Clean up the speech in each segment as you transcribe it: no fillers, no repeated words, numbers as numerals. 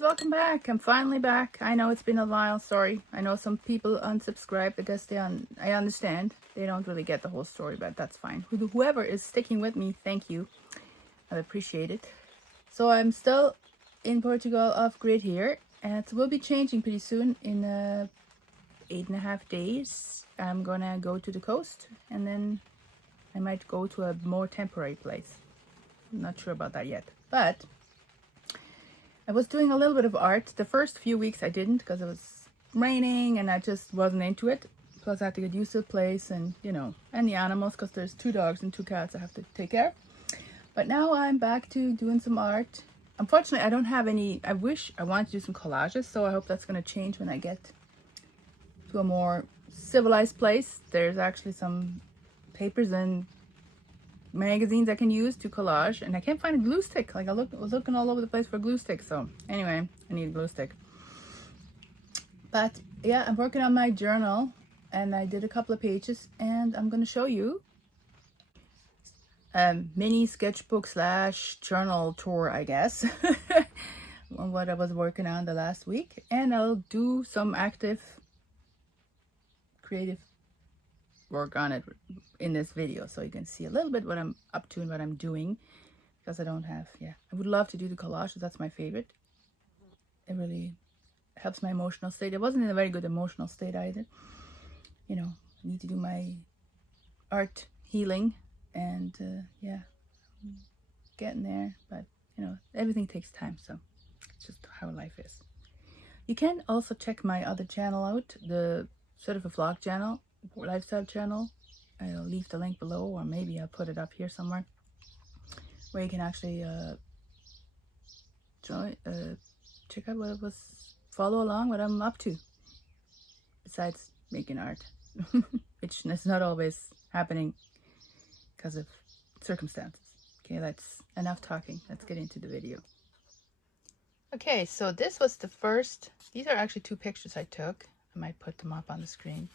Welcome back. I'm finally back. I know it's been a while. Sorry. I know some people unsubscribed. I guess I understand. They don't really get the whole story, but that's fine. Whoever is sticking with me, thank you. I appreciate it. So I'm still in Portugal off grid here, and we'll be changing pretty soon. In 8.5 days, I'm gonna go to the coast, and then I might go to a more temporary place. I'm not sure about that yet, but I was doing a little bit of art. The first few weeks I didn't because it was raining and I just wasn't into it. Plus I had to get used to the place and, you know, and the animals because there's 2 dogs and 2 cats I have to take care. But now I'm back to doing some art. Unfortunately, I don't have any. I wanted to do some collages, so I hope that's going to change when I get to a more civilized place. There's actually some papers and magazines I can use to collage, and I can't find a glue stick. Like I was looking all over the place for a glue stick. So anyway, I need a glue stick. But yeah, I'm working on my journal, and I did a couple of pages, and I'm going to show you mini sketchbook / journal tour, I guess, on what I was working on the last week. And I'll do some active creative work on it in this video, so you can see a little bit what I'm up to and what I'm doing, because I don't have, I would love to do the collages. That's my favorite. It really helps my emotional state. I wasn't in a very good emotional state either. You know, I need to do my art healing, and getting there, but you know, everything takes time, so it's just how life is. You can also check my other channel out, the sort of a vlog channel, lifestyle channel. I'll leave the link below, or maybe I'll put it up here somewhere, where you can actually check out follow along what I'm up to, besides making art, which is not always happening because of circumstances. Okay, that's enough talking. Let's get into the video. Okay, so this was the first. These are actually 2 pictures I took. I might put them up on the screen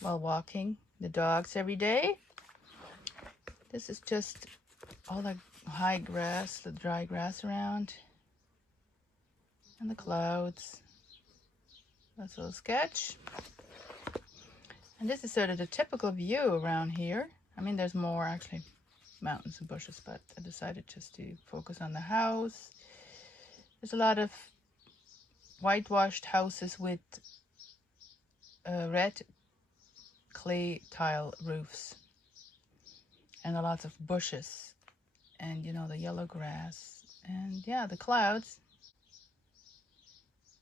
while walking the dogs every day. This is just all the high grass, the dry grass around, and the clouds. That's a little sketch. And this is sort of the typical view around here. I mean, there's more actually, mountains and bushes, but I decided just to focus on the house. There's a lot of whitewashed houses with red clay tile roofs, and lots of bushes, and you know, the yellow grass, and yeah, the clouds.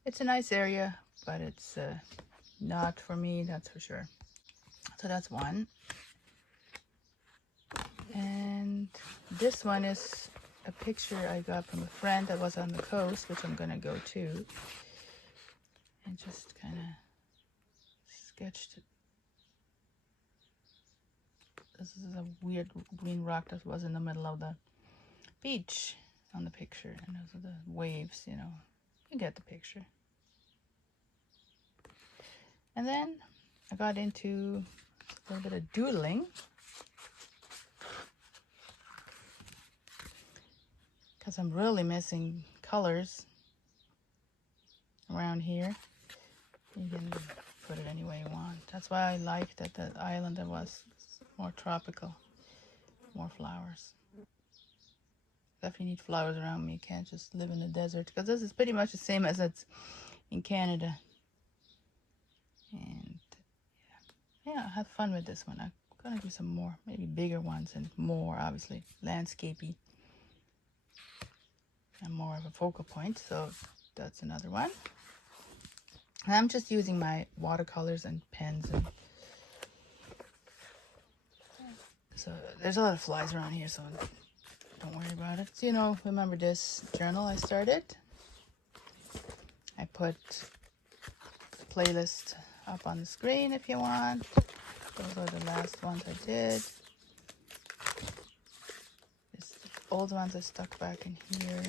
It's a nice area, but it's not for me, that's for sure. So that's one. And this one is a picture I got from a friend that was on the coast, which I'm gonna go to, and just kind of sketched it. This is a weird green rock that was in the middle of the beach on the picture, and those are the waves, you know, you get the picture. And then I got into a little bit of doodling, because I'm really missing colors around here. You can put it any way you want. That's why I liked that the island that was more tropical, more flowers. Definitely need flowers around me. You can't just live in the desert, because this is pretty much the same as it's in Canada. And yeah, I had fun with this one. I'm gonna do some more, maybe bigger ones, and more obviously landscapey and more of a focal point. So that's another one. And I'm just using my watercolors and pens, and so there's a lot of flies around here, so don't worry about it. So, you know, remember this journal I started? I put the playlist up on the screen if you want. Those are the last ones I did. These old ones I stuck back in here.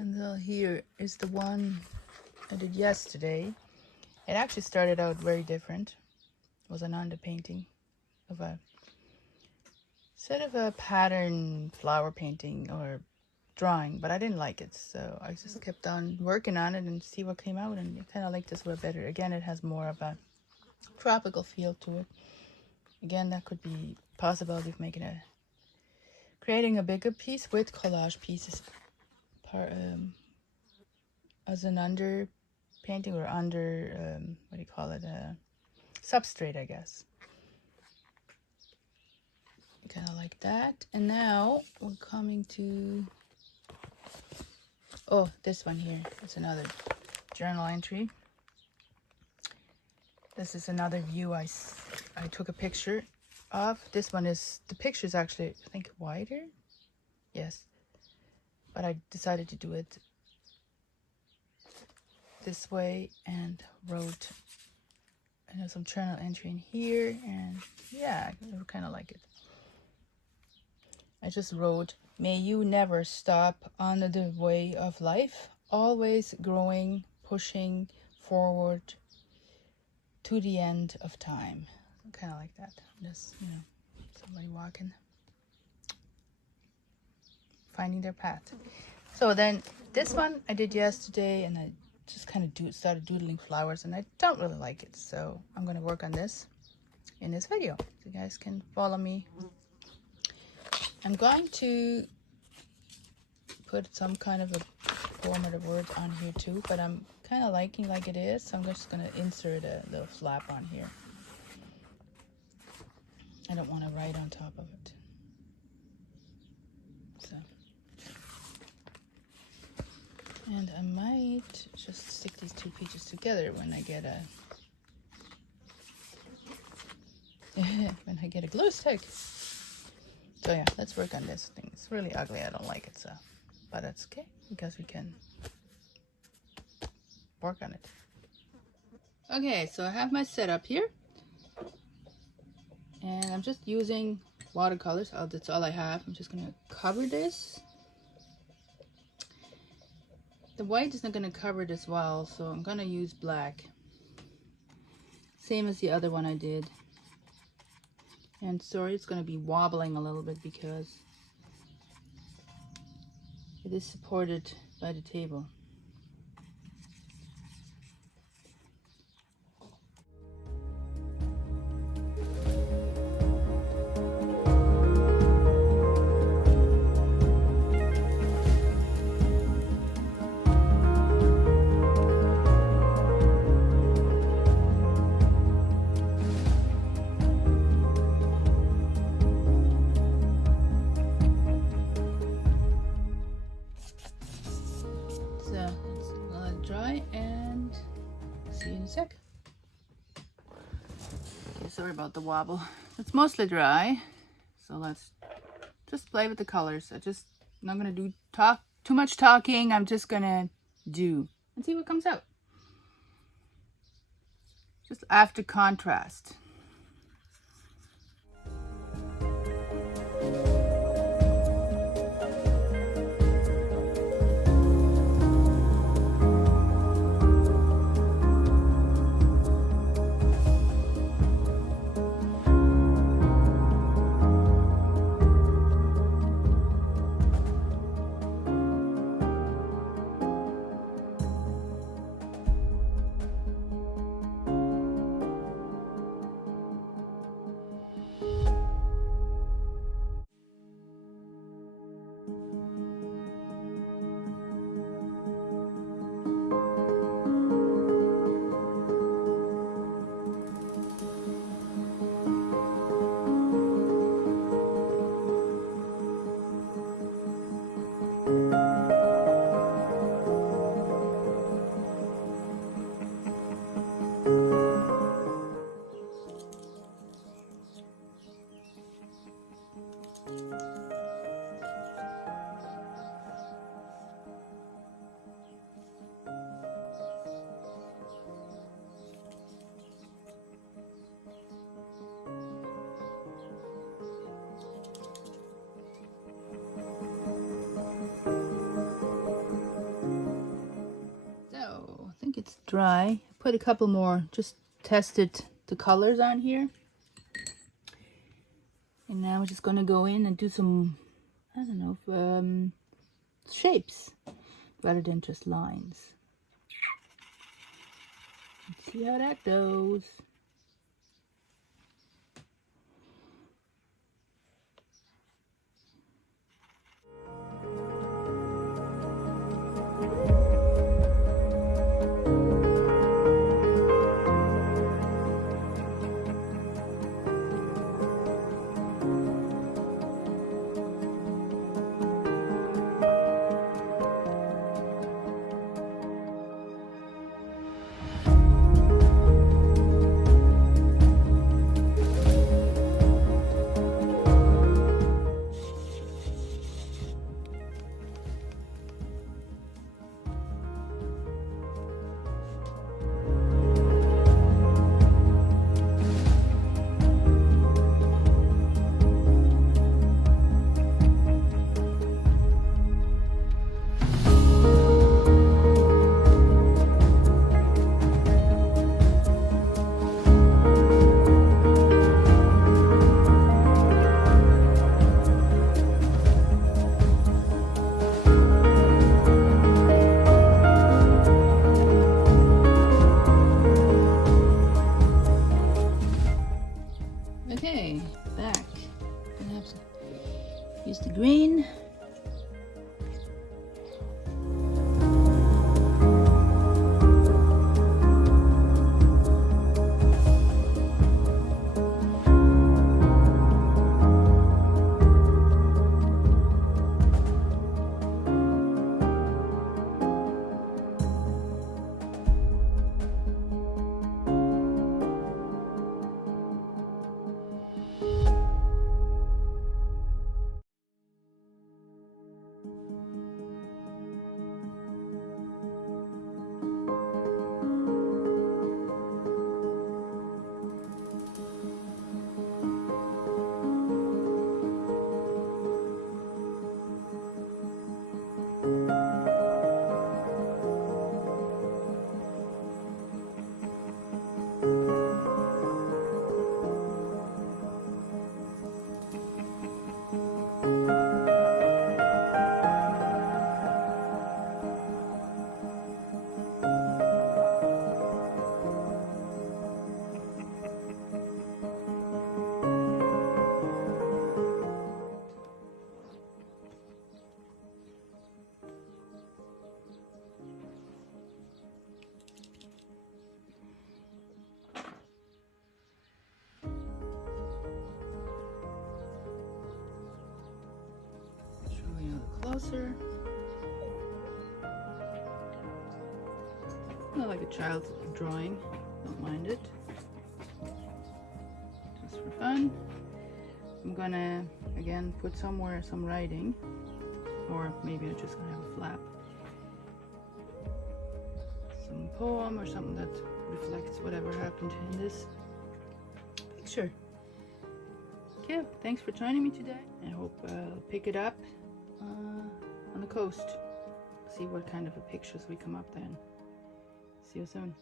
And here is the one I did yesterday. It actually started out very different. It was an underpainting of a sort of a pattern flower painting or drawing, but I didn't like it, so I just kept on working on it and see what came out, and I kind of like this a little better. Again, it has more of a tropical feel to it. Again, that could be possibility of creating a bigger piece with collage pieces as an under painting or under what do you call it, substrate, I guess. Kind of like that. And now we're coming to this one here. It's another journal entry. This is another view I took a picture of. This one is, the picture is actually, I think, wider. Yes, but I decided to do it this way and wrote some journal entry in here, and yeah, I kind of like it. I just wrote, may you never stop on the way of life, always growing, pushing forward to the end of time. Kind of like that. Just, somebody walking, finding their path. So then this one I did yesterday, and I just kind of started doodling flowers, and I don't really like it. So I'm going to work on this in this video. So you guys can follow me. I'm going to put some kind of a formative word on here too, but I'm kind of liking like it is, so I'm just going to insert a little flap on here. I don't want to write on top of it. So, and I might just stick these two pieces together when I get a glue stick. So yeah, let's work on this thing. It's really ugly. I don't like it, so, but that's okay because we can work on it. Okay, so I have my setup here, and I'm just using watercolors. That's all I have. I'm just gonna cover this. The white is not gonna cover this well, so I'm gonna use black. Same as the other one I did. And sorry, it's going to be wobbling a little bit because it is supported by the table. Sec. Okay, sorry about the wobble. It's mostly dry, so let's just play with the colors. I'm not gonna do too much talking. I'm just gonna do and see what comes out. Just after contrast. it's dry. Put a couple more, just tested the colors on here. And now we're just gonna go in and do some, I don't know, shapes rather than just lines. Let's see how that goes. Okay, back. Gonna have to use the green. Closer. Not like a child's drawing, don't mind it. Just for fun. I'm gonna again put somewhere some writing, or maybe I'm just gonna have a flap. Some poem or something that reflects whatever happened in this picture. Okay, thanks for joining me today. I hope I'll pick it up on the coast. See what kind of pictures we come up then. See you soon.